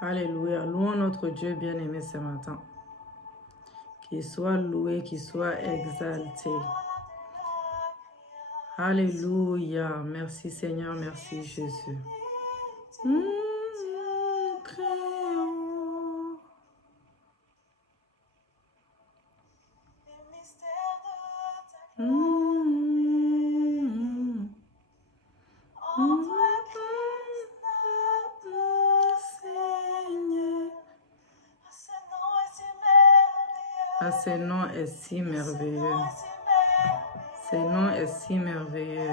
Alléluia. Louons notre Dieu bien-aimé ce matin. Qu'il soit loué, qu'il soit exalté. Alléluia. Merci Seigneur, merci Jésus. Très haut. Ah, ce nom est si merveilleux. Ce nom est si merveilleux.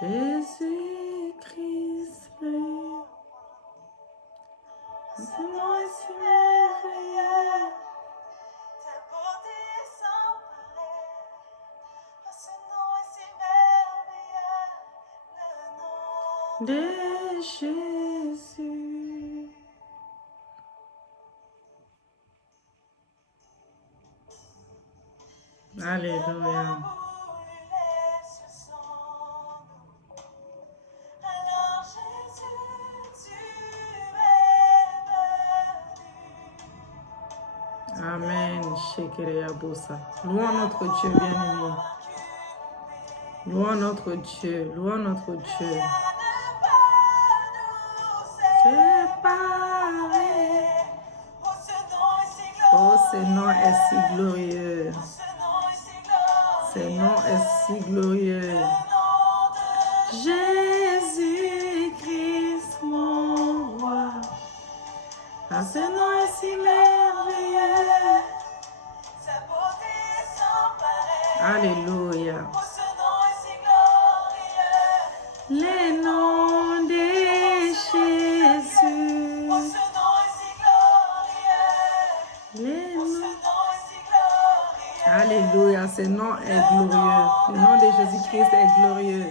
Jésus-Christ. Ce nom est si merveilleux. Ta beauté est sans pareil. Ce nom est si merveilleux. Le nom de Jésus. Alléluia. Amen. Shekereyabosa. Louons notre Dieu bien-aimé. Louons notre Dieu. Louons notre Dieu. Séparé. Oh, ce nom est si glorieux. Ce nom est si glorieux. Jésus-Christ, mon roi. Ah, ce nom est si merveilleux. Sa beauté est sans pareil. Alléluia. Oh, ce nom est si glorieux. Les noms de Jésus. Oh, ce nom est si glorieux. Les noms. Alléluia, ce nom est glorieux. Le nom de Jésus-Christ est glorieux.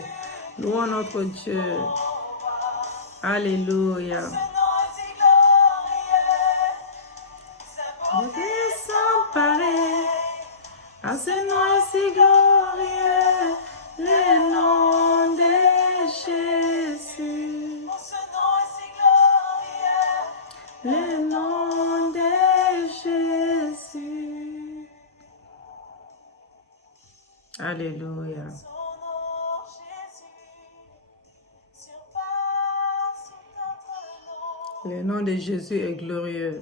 Louons notre Dieu. Alléluia. Beauté sans pareil. Ah, ce nom est si glorieux. Le nom de Jésus. Le nom de Jésus. Alléluia. Le nom de Jésus est glorieux.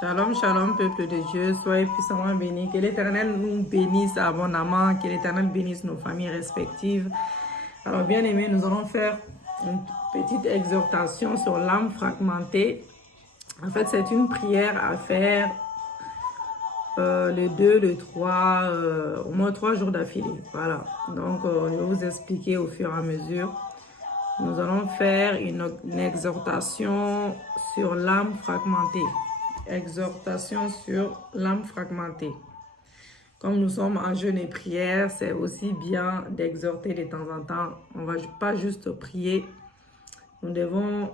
Shalom, shalom, peuple de Dieu, soyez puissamment bénis. Que l'Éternel nous bénisse abondamment, que l'Éternel bénisse nos familles respectives. Alors, bien aimés, nous allons faire une petite exhortation sur l'âme fragmentée. En fait, c'est une prière à faire le 2, le 3, au moins 3 jours d'affilée. Voilà, donc je vais vous expliquer au fur et à mesure. Nous allons faire une exhortation sur l'âme fragmentée. Exhortation sur l'âme fragmentée. Comme nous sommes en jeûne et prière, c'est aussi bien d'exhorter de temps en temps. On ne va pas juste prier. Nous devons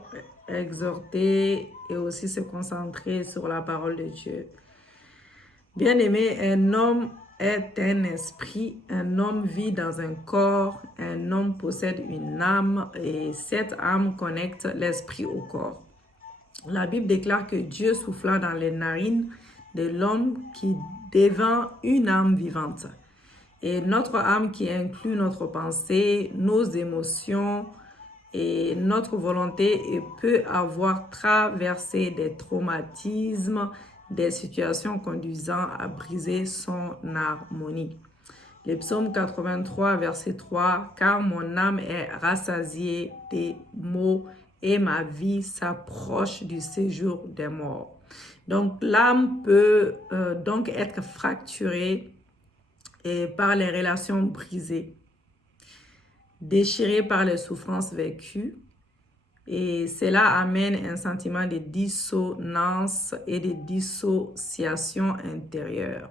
exhorter et aussi se concentrer sur la parole de Dieu. Bien-aimé, un homme est un esprit, un homme vit dans un corps, un homme possède une âme et cette âme connecte l'esprit au corps. La Bible déclare que Dieu souffla dans les narines de l'homme qui devint une âme vivante. Et notre âme qui inclut notre pensée, nos émotions et notre volonté et peut avoir traversé des traumatismes, des situations conduisant à briser son harmonie. Le psaume 83, verset 3, « Car mon âme est rassasiée des maux et ma vie s'approche du séjour des morts. » Donc, l'âme peut donc être fracturée par les relations brisées, déchirée par les souffrances vécues. Et cela amène un sentiment de dissonance et de dissociation intérieure.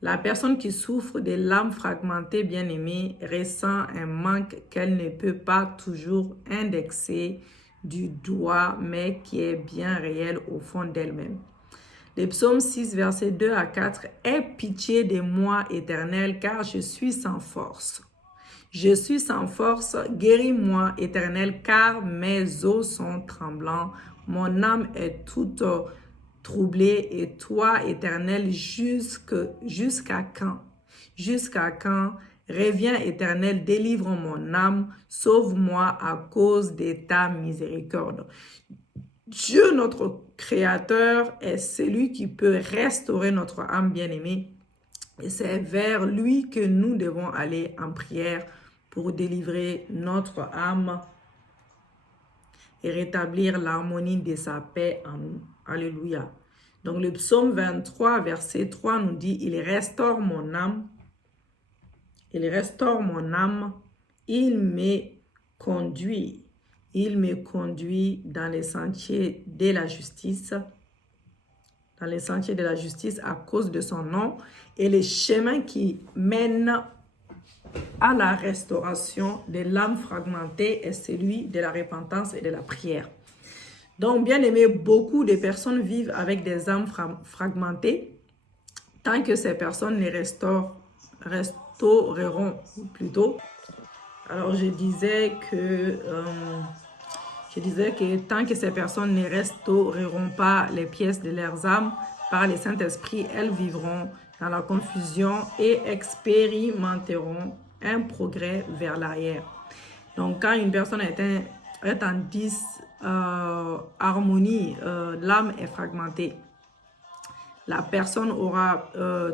La personne qui souffre de l'âme fragmentée, bien-aimée, ressent un manque qu'elle ne peut pas toujours indexer du doigt, mais qui est bien réel au fond d'elle-même. Le psaume 6, versets 2 à 4, « Aie pitié de moi, Éternel, car je suis sans force. Je suis sans force, guéris-moi, Éternel, car mes os sont tremblants. Mon âme est toute troublée, et toi, Éternel, jusqu'à quand? Jusqu'à quand? Reviens, Éternel, délivre mon âme, sauve-moi à cause de ta miséricorde. » Dieu, notre Créateur, est celui qui peut restaurer notre âme bien-aimée. Et c'est vers lui que nous devons aller en prière pour délivrer notre âme et rétablir l'harmonie de sa paix en nous. Alléluia. Donc le psaume 23, verset 3 nous dit, « Il restaure mon âme, il restaure mon âme, il me conduit dans les sentiers de la justice, à cause de son nom, et le chemin qui mène à la restauration de l'âme fragmentée est celui de la repentance et de la prière. » Donc, bien aimé, beaucoup de personnes vivent avec des âmes fragmentées tant que ces personnes les restaureront plutôt. Alors, je disais que tant que ces personnes ne restaureront pas les pièces de leurs âmes par le Saint-Esprit, elles vivront dans la confusion et expérimenteront un progrès vers l'arrière. Donc, quand une personne est en disharmonie, l'âme est fragmentée. La personne aura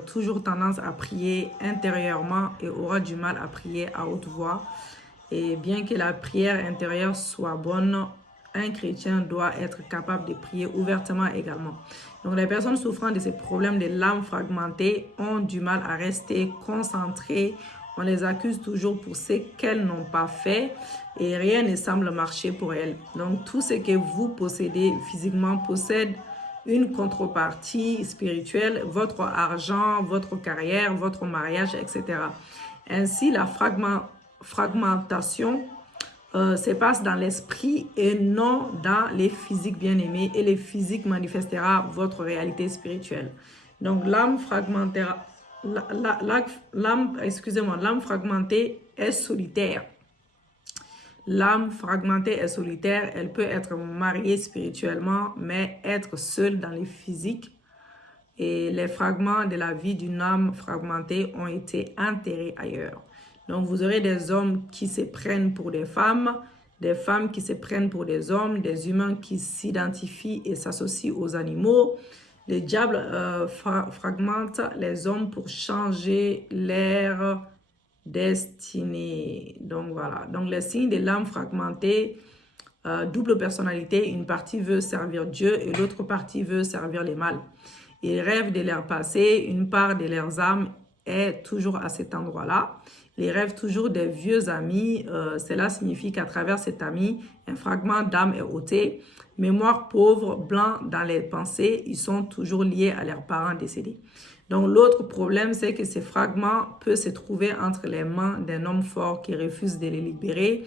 toujours tendance à prier intérieurement et aura du mal à prier à haute voix. Et bien que la prière intérieure soit bonne, un chrétien doit être capable de prier ouvertement également. Donc, les personnes souffrant de ces problèmes de l'âme fragmentée ont du mal à rester concentrées. On les accuse toujours pour ce qu'elles n'ont pas fait et rien ne semble marcher pour elles. Donc, tout ce que vous possédez physiquement possède une contrepartie spirituelle, votre argent, votre carrière, votre mariage, etc. Ainsi, la fragmentation se passe dans l'esprit et non dans les physiques bien-aimés, et les physiques manifestera votre réalité spirituelle. Donc, l'âme fragmentée est solitaire. L'âme fragmentée est solitaire, elle peut être mariée spirituellement, mais être seule dans les physiques. Et les fragments de la vie d'une âme fragmentée ont été enterrés ailleurs. Donc, vous aurez des hommes qui se prennent pour des femmes qui se prennent pour des hommes, des humains qui s'identifient et s'associent aux animaux. Le diable fragmente les hommes pour changer leur destinée. Donc, voilà. Donc, les signes de l'âme fragmentée, double personnalité, une partie veut servir Dieu et l'autre partie veut servir les mâles. Ils rêvent de leur passé, une part de leurs âmes est toujours à cet endroit-là. Ils rêvent toujours des vieux amis. Cela signifie qu'à travers cet ami, un fragment d'âme est ôté. Mémoire pauvre, blanc dans les pensées, ils sont toujours liés à leurs parents décédés. Donc, l'autre problème, c'est que ces fragments peuvent se trouver entre les mains d'un homme fort qui refuse de les libérer.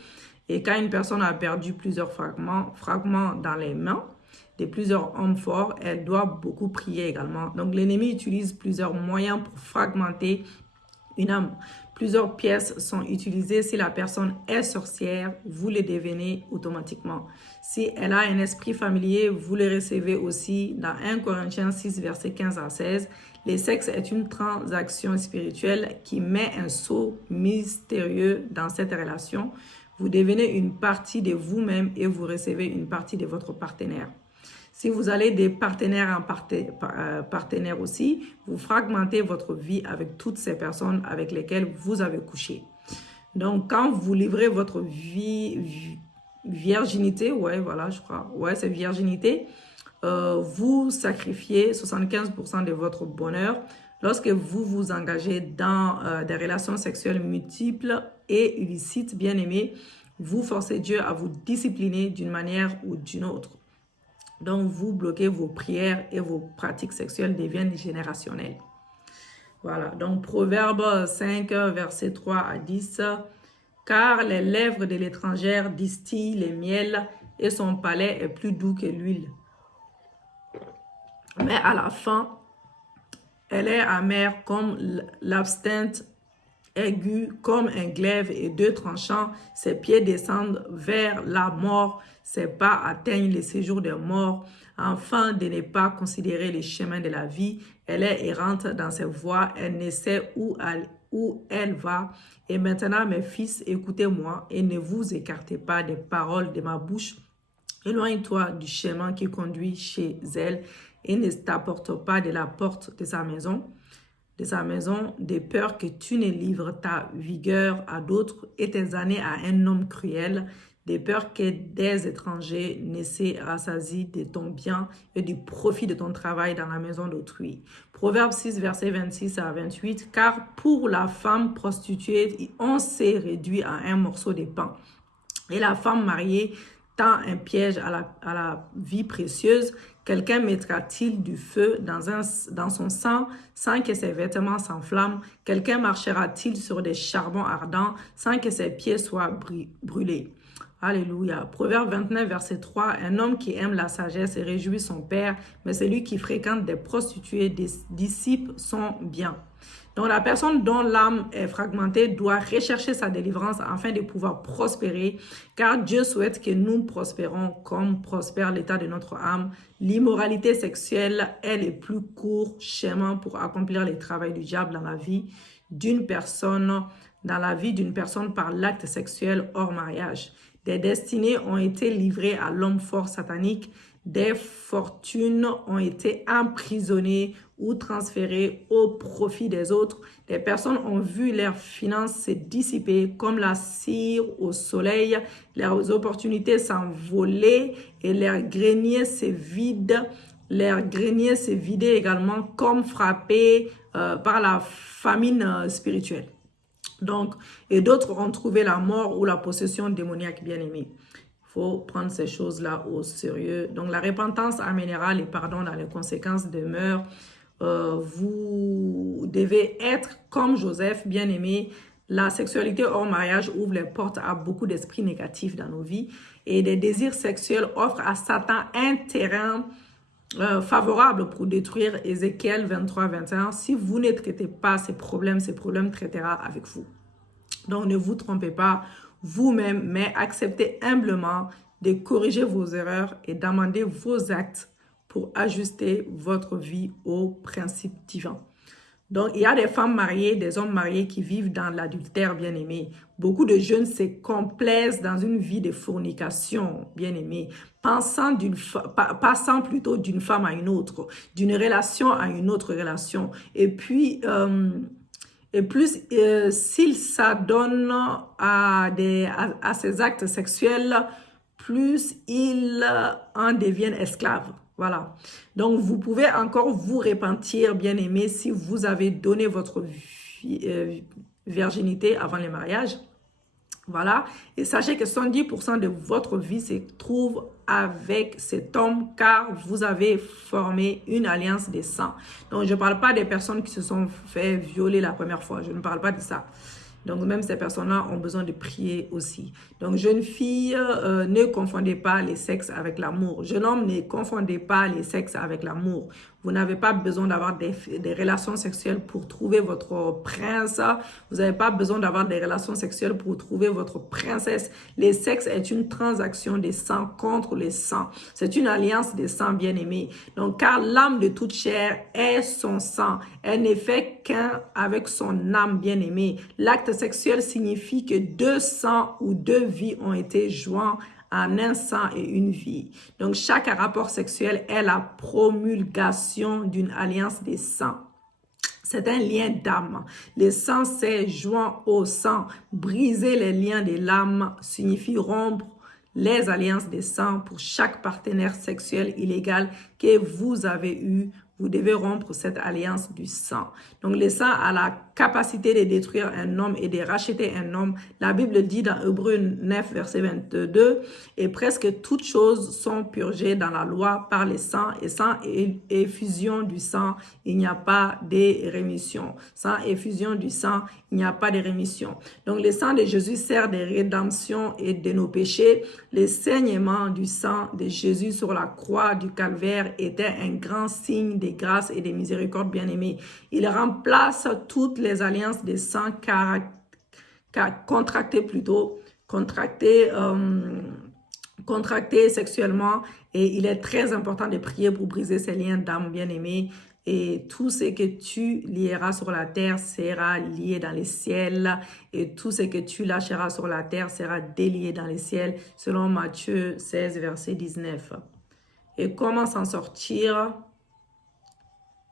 Et quand une personne a perdu plusieurs fragments dans les mains de plusieurs hommes forts, elle doit beaucoup prier également. Donc, l'ennemi utilise plusieurs moyens pour fragmenter une âme. Plusieurs pièces sont utilisées. Si la personne est sorcière, vous le devenez automatiquement. Si elle a un esprit familier, vous le recevez aussi dans 1 Corinthiens 6, versets 15 à 16. Le sexe est une transaction spirituelle qui met un saut mystérieux dans cette relation. Vous devenez une partie de vous-même et vous recevez une partie de votre partenaire. Si vous allez des partenaires en partenaire aussi, vous fragmentez votre vie avec toutes ces personnes avec lesquelles vous avez couché. Donc, quand vous livrez votre virginité, ouais, voilà, je crois, ouais, c'est virginité, vous sacrifiez 75% de votre bonheur lorsque vous vous engagez dans des relations sexuelles multiples et illicites, bien aimés. Vous forcez Dieu à vous discipliner d'une manière ou d'une autre. Donc, vous bloquez vos prières et vos pratiques sexuelles deviennent générationnelles. Voilà, donc Proverbe 5, versets 3 à 10. Car les lèvres de l'étrangère distillent le miel et son palais est plus doux que l'huile. Mais à la fin, elle est amère comme l'absinthe, aiguë comme un glaive et deux tranchants. Ses pieds descendent vers la mort, ses pas atteignent le séjour des morts. Afin de ne pas considérer les chemins de la vie, elle est errante dans ses voies, elle ne sait où elle va. Et maintenant, mes fils, écoutez-moi et ne vous écartez pas des paroles de ma bouche. Éloigne-toi du chemin qui conduit chez elle et ne t'apporte pas de la porte de sa maison, de peur que tu ne livres ta vigueur à d'autres et tes années à un homme cruel, de peur que des étrangers ne se rassasient de ton bien et du profit de ton travail dans la maison d'autrui. Proverbe 6, versets 26 à 28, car pour la femme prostituée, on s'est réduit à un morceau de pain. Et la femme mariée tend un piège à la vie précieuse. Quelqu'un mettra-t-il du feu dans son sang sans que ses vêtements s'enflamment? Quelqu'un marchera-t-il sur des charbons ardents sans que ses pieds soient brûlés? Alléluia. Proverbe 29, verset 3. Un homme qui aime la sagesse réjouit son père, mais celui qui fréquente des prostituées dissipe son bien. Donc, la personne dont l'âme est fragmentée doit rechercher sa délivrance afin de pouvoir prospérer, car Dieu souhaite que nous prospérons comme prospère l'état de notre âme. L'immoralité sexuelle est le plus court chemin pour accomplir le travail du diable dans la vie d'une personne par l'acte sexuel hors mariage. Des destinées ont été livrées à l'homme fort satanique. Des fortunes ont été emprisonnées ou transférées au profit des autres. Des personnes ont vu leurs finances se dissiper comme la cire au soleil. Leurs opportunités s'envolaient et leurs greniers se vident. Leurs greniers se vidaient également comme frappés par la famine spirituelle. Donc, et d'autres ont trouvé la mort ou la possession démoniaque, bien aimée. Il faut prendre ces choses-là au sérieux. Donc, la repentance amènera les pardons dans les conséquences demeurent. Vous devez être comme Joseph, bien aimé. La sexualité hors mariage ouvre les portes à beaucoup d'esprits négatifs dans nos vies. Et des désirs sexuels offrent à Satan un terrain favorable pour détruire. Ézéchiel 23, 21. Si vous ne traitez pas ces problèmes traitera avec vous. Donc, ne vous trompez pas vous-même, mais acceptez humblement de corriger vos erreurs et d'amender vos actes pour ajuster votre vie aux principes divins. Donc, il y a des femmes mariées, des hommes mariés qui vivent dans l'adultère, bien-aimé. Beaucoup de jeunes se complaisent dans une vie de fornication, bien-aimé, passant plutôt d'une femme à une autre, d'une relation à une autre relation. Et puis, s'ils s'adonnent à ces actes sexuels, plus ils en deviennent esclaves. Voilà. Donc, vous pouvez encore vous repentir, bien-aimé, si vous avez donné votre virginité avant le mariage. Voilà. Et sachez que 70% de votre vie se trouve avec cet homme car vous avez formé une alliance de sang. Donc, je ne parle pas des personnes qui se sont fait violer la première fois. Je ne parle pas de ça. Donc, même ces personnes-là ont besoin de prier aussi. Donc, jeunes filles, ne confondez pas les sexes avec l'amour. Jeune homme, ne confondez pas les sexes avec l'amour. Vous n'avez pas besoin d'avoir des relations sexuelles pour trouver votre prince. Vous n'avez pas besoin d'avoir des relations sexuelles pour trouver votre princesse. Le sexe est une transaction des sang contre les sang. C'est une alliance des sangs bien-aimés. Donc, car l'âme de toute chair est son sang. Elle n'est fait qu'un avec son âme bien-aimée. L'acte sexuel signifie que 2 sangs ou 2 vies ont été joints en un sang et une vie. Donc, chaque rapport sexuel est la promulgation d'une alliance des sangs. C'est un lien d'âme. Le sang s'est joint au sang. Briser les liens de l'âme signifie rompre les alliances des sangs pour chaque partenaire sexuel illégal que vous avez eu. Vous devez rompre cette alliance du sang. Donc, le sang a la capacité de détruire un homme et de racheter un homme. La Bible dit dans Hébreux 9, verset 22, « Et presque toutes choses sont purgées dans la loi par le sang, et sans effusion du sang, il n'y a pas de rémission. » Sans effusion du sang, il n'y a pas de rémission. Donc, le sang de Jésus sert de rédemption et de nos péchés. Le saignement du sang de Jésus sur la croix du calvaire était un grand signe de grâce et de miséricorde bien-aimée. Il remplace toutes les alliances des sangs contractés sexuellement, et il est très important de prier pour briser ces liens d'âme bien-aimés. Et tout ce que tu lieras sur la terre sera lié dans les ciels, et tout ce que tu lâcheras sur la terre sera délié dans les ciels, selon Matthieu 16, verset 19. Et comment s'en sortir?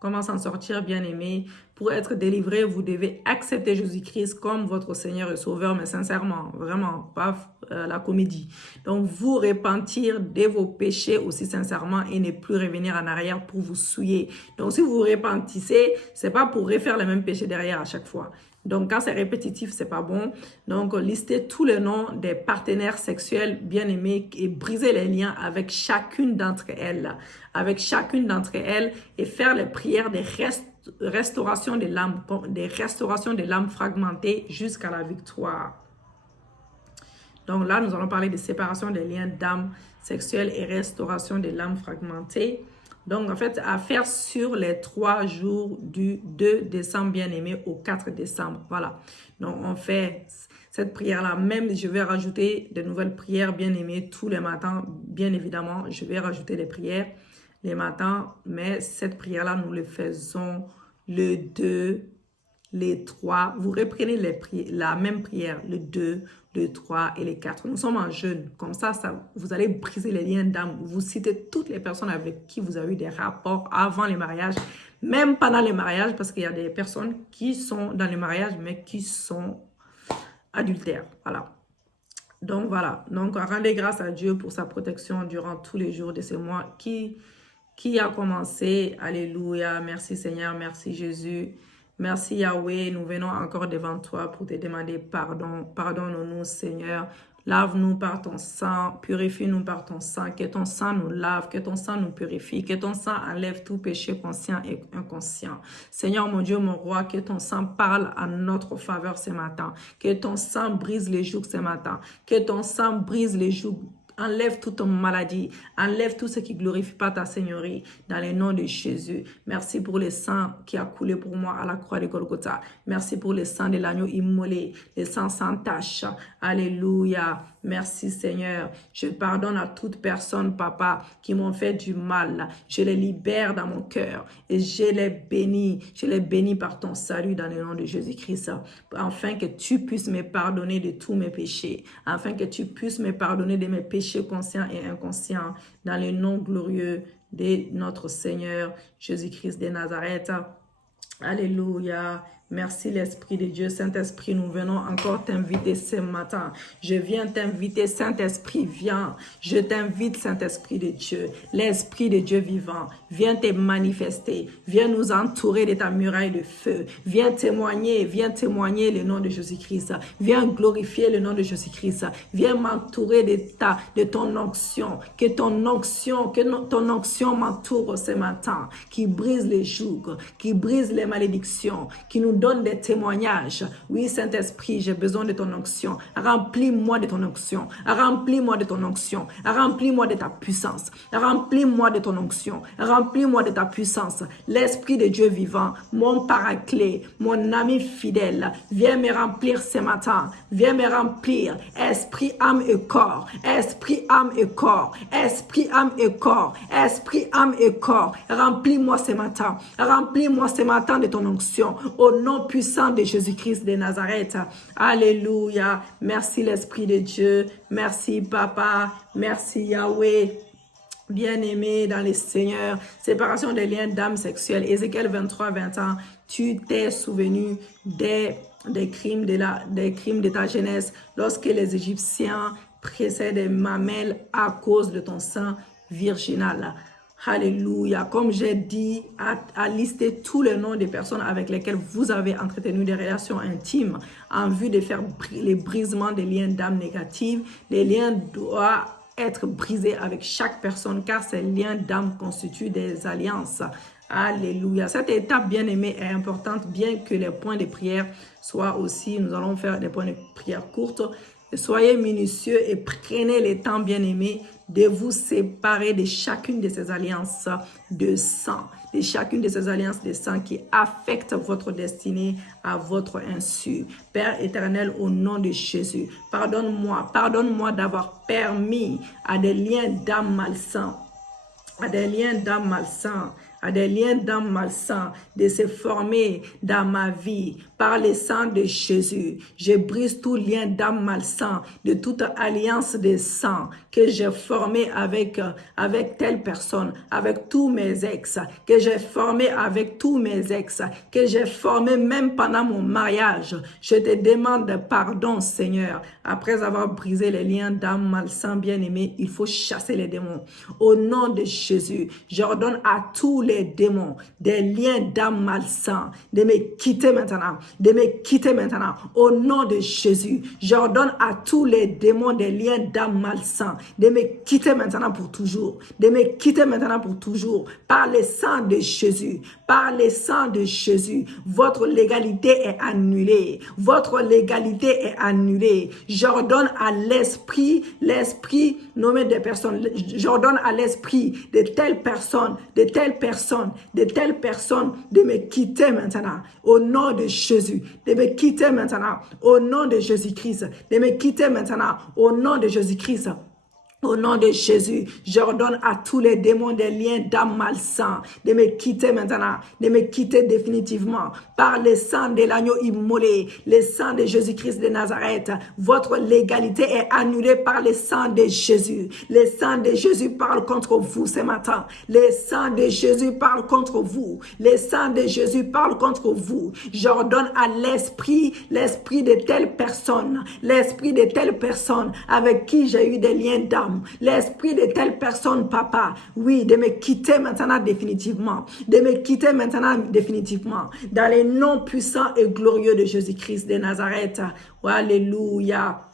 Comment s'en sortir, bien-aimé? Pour être délivré, vous devez accepter Jésus-Christ comme votre Seigneur et Sauveur, mais sincèrement, vraiment, pas la comédie. Donc, vous repentir de vos péchés aussi sincèrement et ne plus revenir en arrière pour vous souiller. Donc, si vous vous repentissez, c'est pas pour refaire les mêmes péchés derrière à chaque fois. Donc, quand c'est répétitif, c'est pas bon. Donc, listez tous les noms des partenaires sexuels bien-aimés et briser les liens avec chacune d'entre elles. Avec chacune d'entre elles et faire les prières de restauration de l'âme fragmentée jusqu'à la victoire. Donc là, nous allons parler de séparation des liens d'âme sexuelle et restauration de l'âme fragmentée. Donc, en fait, à faire sur les 3 jours du 2 décembre bien-aimé au 4 décembre. Voilà. Donc, on fait cette prière-là. Même, je vais rajouter de nouvelles prières bien-aimées tous les matins. Bien évidemment, je vais rajouter des prières les matins. Mais cette prière-là, nous le faisons le 2, les 3. Vous reprenez la même prière, le 2, le 3 et les 4. Nous sommes en jeûne. Comme ça, vous allez briser les liens d'âme. Vous citez toutes les personnes avec qui vous avez eu des rapports avant les mariages, même pendant les mariages, parce qu'il y a des personnes qui sont dans les mariages, mais qui sont adultères. Voilà. Donc, voilà. Donc, rendez grâce à Dieu pour sa protection durant tous les jours de ce mois qui a commencé. Alléluia. Merci Seigneur. Merci Jésus. Merci Yahweh, nous venons encore devant toi pour te demander pardon. Pardonne-nous Seigneur, lave-nous par ton sang, purifie-nous par ton sang, que ton sang nous lave, que ton sang nous purifie, que ton sang enlève tout péché conscient et inconscient. Seigneur mon Dieu, mon roi, que ton sang parle en notre faveur ce matin, que ton sang brise les jougs ce matin, que ton sang brise les jougs. Enlève toute maladie, enlève tout ce qui ne glorifie pas ta Seigneurie dans le nom de Jésus. Merci pour le sang qui a coulé pour moi à la croix de Golgotha. Merci pour le sang de l'agneau immolé, le sang sans tache. Alléluia. Merci Seigneur. Je pardonne à toute personne, Papa, qui m'ont fait du mal. Je les libère dans mon cœur et je les bénis. Je les bénis par ton salut dans le nom de Jésus-Christ. Afin que tu puisses me pardonner de tous mes péchés. Afin que tu puisses me pardonner de mes péchés conscients et inconscients. Dans le nom glorieux de notre Seigneur Jésus-Christ de Nazareth. Alléluia. Merci l'Esprit de Dieu. Saint-Esprit, nous venons encore t'inviter ce matin. Je viens t'inviter, Saint-Esprit, viens. Je t'invite, Saint-Esprit de Dieu. L'Esprit de Dieu vivant, viens te manifester. Viens nous entourer de ta muraille de feu. Viens témoigner le nom de Jésus-Christ. Viens glorifier le nom de Jésus-Christ. Viens m'entourer de ton onction. Que ton onction m'entoure ce matin. Qui brise les jougs, qui brise les malédictions, qui nous donne des témoignages. Oui, Saint-Esprit, j'ai besoin de ton onction. Remplis-moi de ton onction. Remplis-moi de ton onction. Remplis-moi de ta puissance. Remplis-moi de ton onction. Remplis-moi de ta puissance. L'Esprit de Dieu vivant, mon paraclet, mon ami fidèle, viens me remplir ce matin. Viens me remplir. Esprit, âme et corps. Esprit, âme et corps. Esprit, âme et corps. Esprit, âme et corps. Remplis-moi ce matin. Remplis-moi ce matin de ton onction. Au nom puissant de Jésus-Christ de Nazareth. Alléluia. Merci l'Esprit de Dieu. Merci Papa. Merci Yahweh. Bien-aimé dans les Seigneurs, séparation des liens d'âme sexuelle. Ézéchiel 23, 21. Tu t'es souvenu des crimes de ta jeunesse lorsque les Égyptiens pressaient des mamelles à cause de ton sang virginal. Alléluia. Comme j'ai dit, à lister tous les noms des personnes avec lesquelles vous avez entretenu des relations intimes en vue de faire les brisements des liens d'âme négatives. Les liens doivent être brisés avec chaque personne car ces liens d'âme constituent des alliances. Alléluia. Cette étape bien aimée est importante bien que les points de prière soient aussi, nous allons faire des points de prière courtes. Soyez minutieux et prenez le temps bien aimé de vous séparer de chacune de ces alliances de sang, de chacune de ces alliances de sang qui affectent votre destinée à votre insu. Père éternel, au nom de Jésus, pardonne-moi d'avoir permis à des liens d'âme malsains, à des liens d'âme malsains de se former dans ma vie par le sang de Jésus. Je brise tout lien d'âme malsain, de toute alliance de sang que j'ai formé avec telle personne, avec tous mes ex, que j'ai formé avec tous mes ex, que j'ai formé même pendant mon mariage. Je te demande pardon, Seigneur. Après avoir brisé les liens d'âme malsains, bien-aimés, il faut chasser les démons. Au nom de Jésus, j'ordonne à tous les démons, des liens d'âme malsains, de me quitter maintenant, Au nom de Jésus, j'ordonne à tous les démons des liens d'âme malsains, de me quitter maintenant pour toujours, par le sang de Jésus, Votre légalité est annulée, J'ordonne à l'esprit nommé des personnes, j'ordonne à l'esprit de telles personnes, de me quitter maintenant, au nom de Jésus, de me quitter maintenant, au nom de Jésus-Christ, de me quitter maintenant, au nom de Jésus-Christ. Au nom de Jésus, j'ordonne à tous les démons des liens d'âme malsains de me quitter maintenant, de me quitter définitivement par le sang de l'agneau immolé, le sang de Jésus-Christ de Nazareth. Votre légalité est annulée par le sang de Jésus. Le sang de Jésus parle contre vous ce matin. Le sang de Jésus parle contre vous. Le sang de Jésus parle contre vous. J'ordonne à l'esprit de telle personne, avec qui j'ai eu des liens d'âme, l'esprit de telle personne, papa, oui, de me quitter maintenant définitivement, dans les noms puissants et glorieux de Jésus-Christ de Nazareth. Alléluia.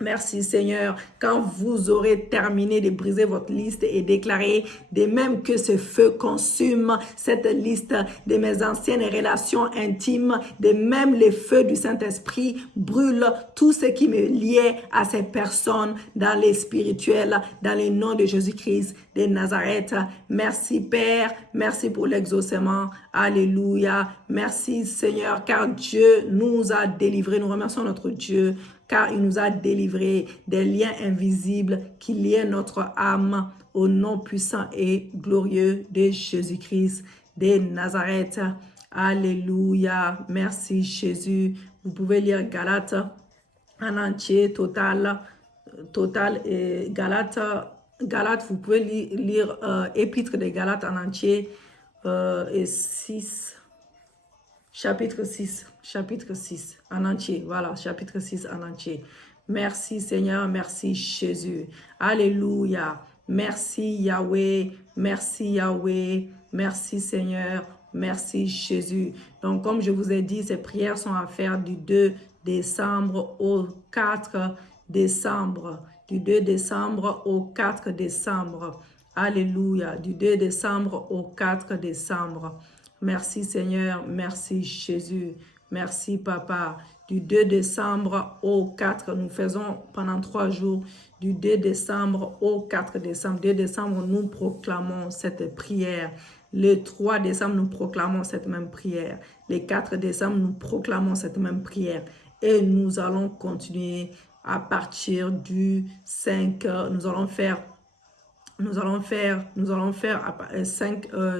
Merci Seigneur, quand vous aurez terminé de briser votre liste et déclarer de même que ce feu consume cette liste de mes anciennes relations intimes, de même le feu du Saint-Esprit brûle tout ce qui me liait à ces personnes dans les spirituels, dans le nom de Jésus-Christ de Nazareth. Merci Père, merci pour l'exaucement. Alléluia. Merci Seigneur, car Dieu nous a délivrés. Nous remercions notre Dieu car il nous a délivrés des liens invisibles qui liaient notre âme au nom puissant et glorieux de Jésus-Christ de Nazareth. Alléluia. Merci Jésus. Vous pouvez lire Galates en entier, total et Galates, vous pouvez lire Épître de Galates en entier et 6. Chapitre 6 en entier. Voilà, chapitre 6 en entier. Merci Seigneur, merci Jésus. Alléluia. Merci Yahweh, merci Seigneur, merci Jésus. Donc comme je vous ai dit, ces prières sont à faire du 2 décembre au 4 décembre. Du 2 décembre au 4 décembre. Alléluia. Du 2 décembre au 4 décembre. Merci Seigneur, merci Jésus, Merci, Papa. Du 2 décembre au 4, nous faisons pendant 3 jours. Du 2 décembre au 4 décembre. 2 décembre, nous proclamons cette prière. Le 3 décembre, nous proclamons cette même prière. Le 4 décembre, nous proclamons cette même prière. Et nous allons continuer à partir du 5. Nous allons faire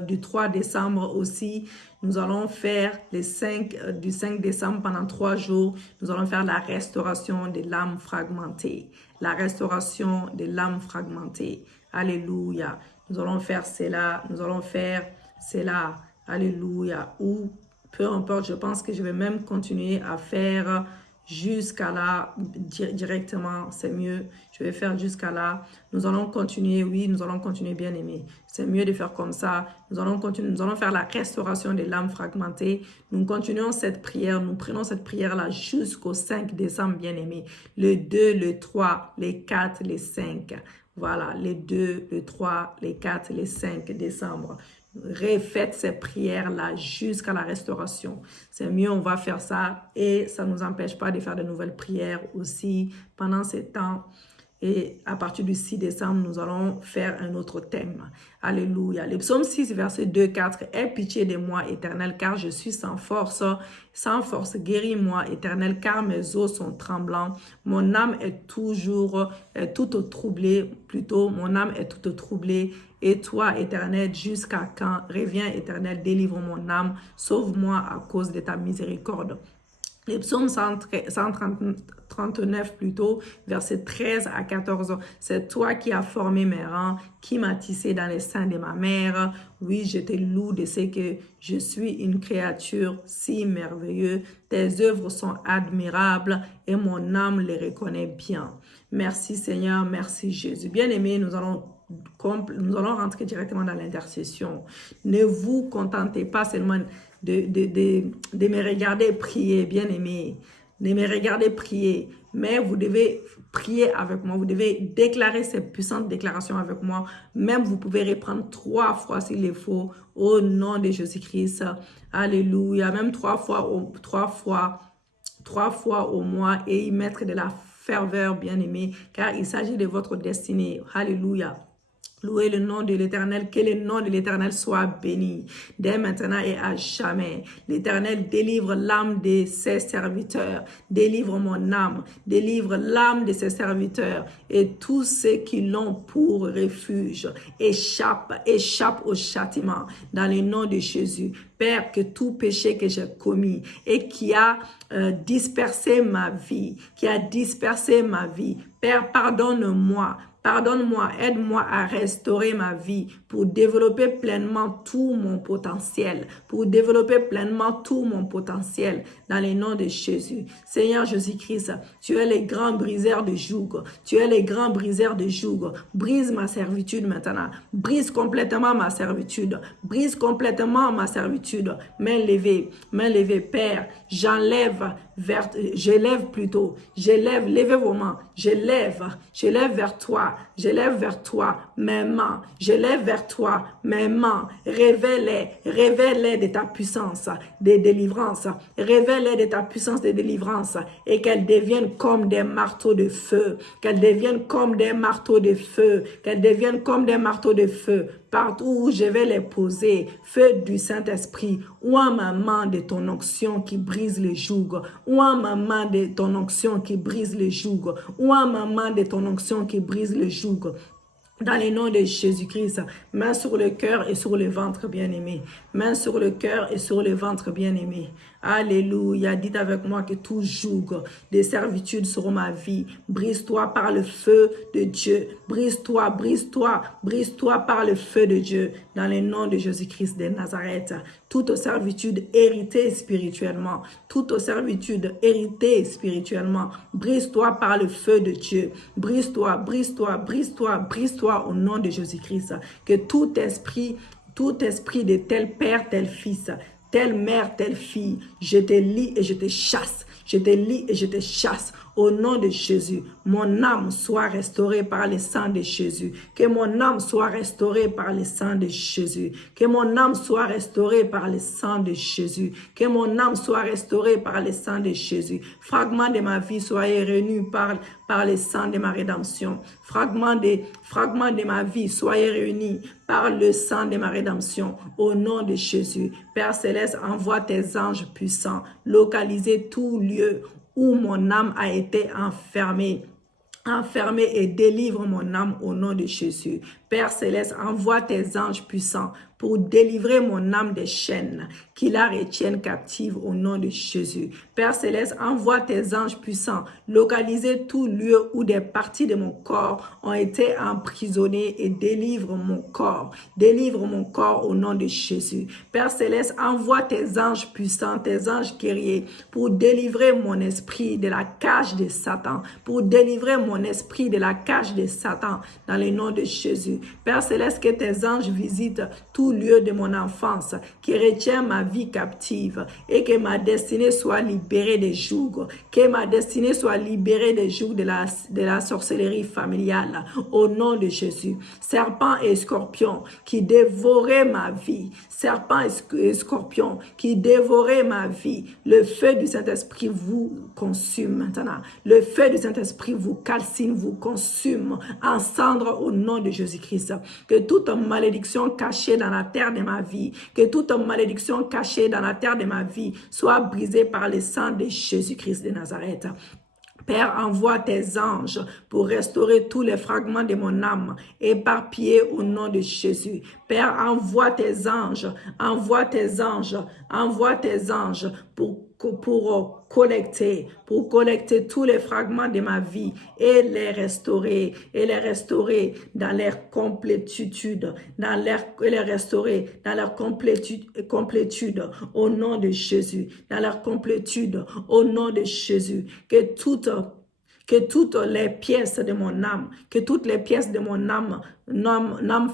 du 3 décembre aussi. Nous allons faire du 5 décembre pendant 3 jours. Nous allons faire la restauration des lames fragmentées. La restauration des lames fragmentées. Alléluia. Nous allons faire cela. Nous allons faire cela. Alléluia. Ou peu importe, je pense que je vais même continuer à faire jusqu'à là, directement, c'est mieux. Je vais faire jusqu'à là. Nous allons continuer, oui, nous allons continuer, bien aimé. C'est mieux de faire comme ça. Nous allons continuer, nous allons faire la restauration des lames fragmentées. Nous continuons cette prière, nous prenons cette prière-là jusqu'au 5 décembre, bien aimé. Le 2, le 3, les 4, les 5. Voilà, les 2, le 3, les 4, les 5 décembre. Refaites ces prières-là jusqu'à la restauration. C'est mieux, on va faire ça et ça ne nous empêche pas de faire de nouvelles prières aussi pendant ces temps. Et à partir du 6 décembre, nous allons faire un autre thème. Alléluia. Le psaume 6, verset 2, 4. Aie pitié de moi, Éternel, car je suis sans force. Sans force, guéris-moi, Éternel, car mes os sont tremblants. Mon âme est toute troublée. Plutôt, mon âme est toute troublée. Et toi, Éternel, jusqu'à quand? Reviens, Éternel, délivre mon âme. Sauve-moi à cause de ta miséricorde. Les psaumes 139 plutôt, versets 13 à 14. C'est toi qui as formé mes rangs, qui m'as tissé dans les seins de ma mère. Oui, je te loue de ce que je suis une créature si merveilleuse. Tes œuvres sont admirables et mon âme les reconnaît bien. Merci Seigneur, merci Jésus. Bien-aimés, nous allons rentrer directement dans l'intercession. Ne vous contentez pas seulement de me regarder prier, bien aimé, de me regarder prier, mais vous devez prier avec moi, vous devez déclarer ces puissantes déclarations avec moi, même vous pouvez reprendre 3 fois s'il le faut, au nom de Jésus-Christ, alléluia, même 3 fois au mois et y mettre de la ferveur, bien aimé, car il s'agit de votre destinée, alléluia. Louez le nom de l'Éternel, que le nom de l'Éternel soit béni, dès maintenant et à jamais. L'Éternel délivre l'âme de ses serviteurs, délivre mon âme, délivre l'âme de ses serviteurs, et tous ceux qui l'ont pour refuge échappent au châtiment, dans le nom de Jésus. Père, que tout péché que j'ai commis et qui a dispersé ma vie, Père, pardonne-moi, aide-moi à restaurer ma vie pour développer pleinement tout mon potentiel, dans le nom de Jésus. Seigneur Jésus-Christ, tu es le grand briseur de joug, brise ma servitude maintenant, brise complètement ma servitude, main levée, Père, levez vos mains, je lève vers toi mes mains, révèle-les de ta puissance de délivrance, et qu'elles deviennent comme des marteaux de feu, partout où je vais les poser, feu du Saint-Esprit, ou en ma main de ton onction qui brise le joug, dans le nom de Jésus-Christ, main sur le cœur et sur le ventre, bien-aimé. Alléluia. Dites avec moi que tout joug de servitude sur ma vie, brise-toi par le feu de Dieu. Brise-toi par le feu de Dieu, dans le nom de Jésus-Christ de Nazareth. Toute servitude héritée spirituellement, brise-toi par le feu de Dieu. Brise-toi au nom de Jésus-Christ. Que tout esprit de tel père, tel fils, telle mère, telle fille, je te lie et je te chasse Au nom de Jésus, mon âme soit restaurée par le sang de Jésus. Que mon âme soit restaurée par le sang de Jésus. Que mon âme soit restaurée par le sang de Jésus. Que mon âme soit restaurée par le sang de Jésus. Fragment de ma vie, soyez réunis par le sang de ma rédemption. Fragment de ma vie, soyez réunis par le sang de ma rédemption. Au nom de Jésus, Père Céleste, envoie tes anges puissants, localiser tout lieu où mon âme a été enfermée et délivre mon âme au nom de Jésus. Père Céleste, envoie tes anges puissants pour délivrer mon âme des chaînes qui la retiennent captive au nom de Jésus. Père Céleste, envoie tes anges puissants, localiser tout lieu où des parties de mon corps ont été emprisonnées et délivre mon corps. Délivre mon corps au nom de Jésus. Père Céleste, envoie tes anges puissants, tes anges guerriers pour délivrer mon esprit de la cage de Satan, pour délivrer mon esprit de la cage de Satan dans le nom de Jésus. Père Céleste, que tes anges visitent tout lieu de mon enfance qui retient ma vie captive et que ma destinée soit libérée des jougs, que ma destinée soit libérée des jougs de la sorcellerie familiale au nom de Jésus. Serpent et scorpion qui dévoraient ma vie, serpent et scorpion qui dévoraient ma vie, le feu du Saint-Esprit vous consume maintenant. Le feu du Saint-Esprit vous calcine, vous consume en cendres au nom de Jésus-Christ. Que toute malédiction cachée dans la terre de ma vie, que toute malédiction cachée dans la terre de ma vie soit brisée par le sang de Jésus-Christ de Nazareth. Père, envoie tes anges pour restaurer tous les fragments de mon âme, éparpillés au nom de Jésus. Père, envoie tes anges pour collecter tous les fragments de ma vie et les restaurer dans leur complétude, complétude au nom de Jésus, dans leur complétude au nom de Jésus, que toutes les pièces de mon âme,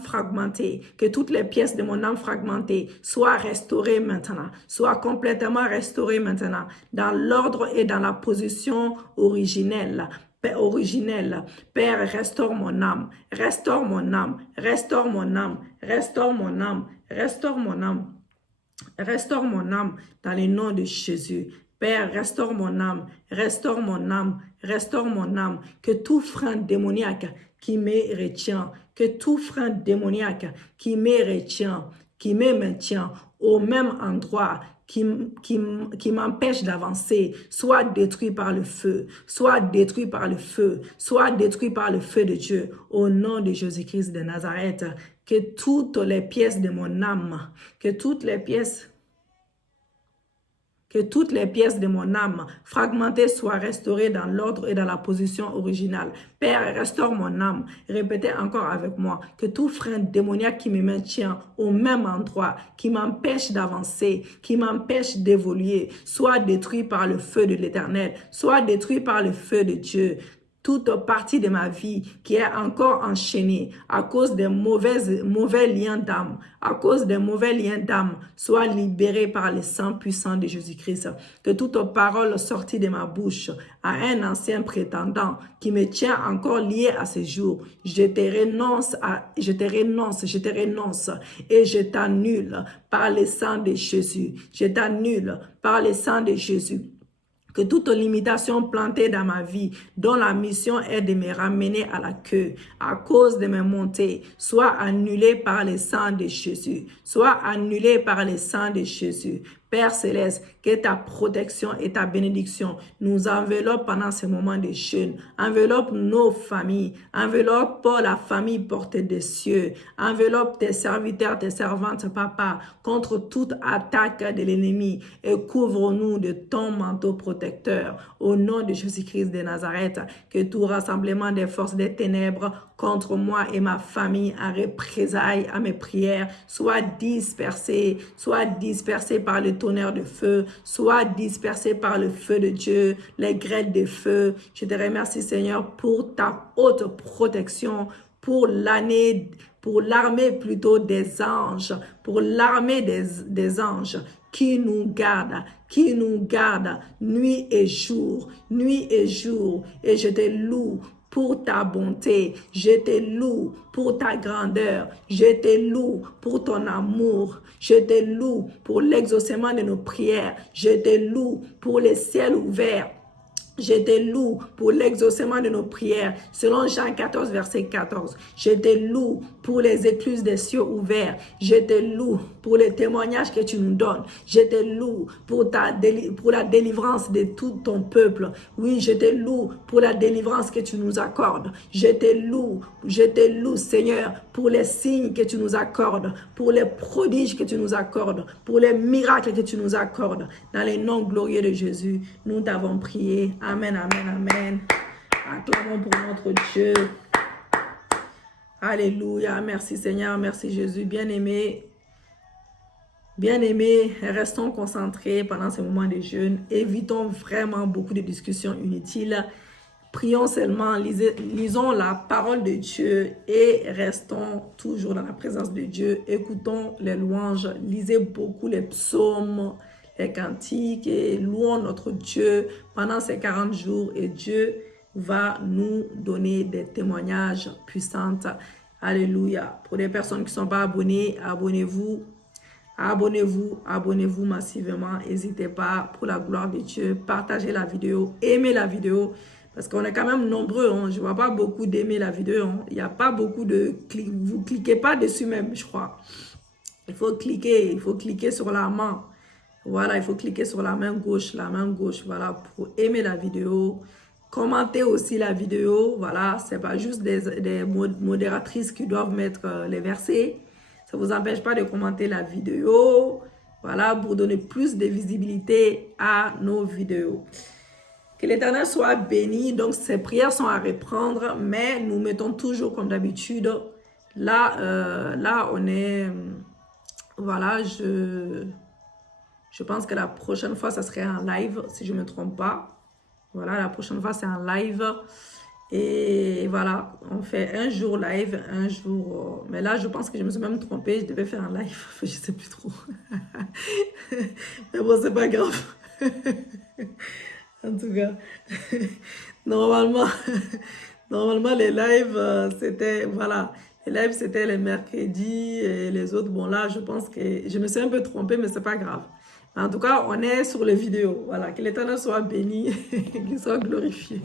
fragmentées, que toutes les pièces de mon âme fragmentées soient restaurées maintenant, soient complètement restaurées maintenant, dans l'ordre et dans la position originelle. Père, restaure mon âme, restaure mon âme, restaure mon âme, restaure mon âme, restaure mon âme, restaure mon âme dans le nom de Jésus. Père, restaure mon âme, restaure mon âme, restaure mon âme, que tout frein démoniaque qui me retient, que tout frein démoniaque qui me retient, qui me maintient au même endroit, qui m'empêche d'avancer, soit détruit par le feu, soit détruit par le feu, soit détruit par le feu de Dieu, au nom de Jésus-Christ de Nazareth, que toutes les pièces de mon âme, que toutes les pièces de mon âme fragmentées soient restaurées dans l'ordre et dans la position originale. Père, restaure mon âme. Répétez encore avec moi que tout frein démoniaque qui me maintient au même endroit, qui m'empêche d'avancer, qui m'empêche d'évoluer, soit détruit par le feu de l'Éternel, soit détruit par le feu de Dieu. Toute partie de ma vie qui est encore enchaînée à cause des mauvais liens d'âme, soit libérée par le sang puissant de Jésus-Christ. Que toute parole sortie de ma bouche à un ancien prétendant qui me tient encore lié à ce jour, je te renonce et je t'annule par le sang de Jésus. Je t'annule par le sang de Jésus. Que toute limitation plantée dans ma vie, dont la mission est de me ramener à la queue, à cause de mes montées, soit annulée par le sang de Jésus. Soit annulée par le sang de Jésus. Père Céleste, que ta protection et ta bénédiction nous enveloppent pendant ce moment de jeûne. Enveloppe nos familles, enveloppe la famille portée des cieux, enveloppe tes serviteurs, tes servantes, papa, contre toute attaque de l'ennemi et couvre-nous de ton manteau protecteur. Au nom de Jésus-Christ de Nazareth, que tout rassemblement des forces des ténèbres contre moi et ma famille en représailles à mes prières soit dispersé par le tonnerre de feu, soit dispersé par le feu de Dieu, les grêles de feu. Je te remercie, Seigneur, pour ta haute protection, pour l'année pour l'armée plutôt des anges, pour l'armée des anges qui nous garde nuit et jour, et je te loue pour ta bonté, je te loue pour ta grandeur, je te loue pour ton amour, je te loue pour l'exaucement de nos prières, je te loue pour les ciels ouverts. Je te loue pour l'exaucement de nos prières, selon Jean 14, verset 14. Je te loue pour les écluses des cieux ouverts. Je te loue pour les témoignages que tu nous donnes. Je te loue pour la délivrance de tout ton peuple. Oui, je te loue pour la délivrance que tu nous accordes. Je te loue, Seigneur, pour les signes que tu nous accordes, pour les prodiges que tu nous accordes, pour les miracles que tu nous accordes. Dans les noms glorieux de Jésus, nous t'avons prié. Amen, amen, amen. Acclamons pour notre Dieu. Alléluia. Merci Seigneur, merci Jésus. Bien-aimés, restons concentrés pendant ces moments de jeûne. Évitons vraiment beaucoup de discussions inutiles. Prions seulement, lisons la parole de Dieu et restons toujours dans la présence de Dieu. Écoutons les louanges, lisez beaucoup les psaumes, les cantiques et louons notre Dieu pendant ces 40 jours et Dieu va nous donner des témoignages puissants. Alléluia. Pour les personnes qui ne sont pas abonnées, abonnez-vous. Abonnez-vous massivement. N'hésitez pas, pour la gloire de Dieu, partagez la vidéo, aimez la vidéo. Parce qu'on est quand même nombreux, hein. Je ne vois pas beaucoup d'aimer la vidéo. Hein. Il n'y a pas beaucoup de... Vous ne cliquez pas dessus même, je crois. Il faut cliquer sur la main. Voilà, il faut cliquer sur la main gauche, voilà, pour aimer la vidéo. Commentez aussi la vidéo, voilà. Ce n'est pas juste des modératrices qui doivent mettre les versets. Ça ne vous empêche pas de commenter la vidéo, voilà, pour donner plus de visibilité à nos vidéos. Que l'Éternel soit béni. Donc, ces prières sont à reprendre, mais nous mettons toujours comme d'habitude. Là, on est... Voilà, je pense que la prochaine fois, ça serait un live, si je ne me trompe pas. Voilà, la prochaine fois, c'est un live. Et voilà, on fait un jour live, un jour... mais là, je pense que je me suis même trompée. Je devais faire un live, je ne sais plus trop. Mais bon, c'est pas grave. En tout cas, normalement les lives, c'était, voilà, les lives, c'était les mercredis et les autres. Bon, là, je pense que je me suis un peu trompée, mais c'est pas grave. En tout cas, on est sur les vidéos. Voilà, que l'Éternel soit béni, qu'il soit glorifié.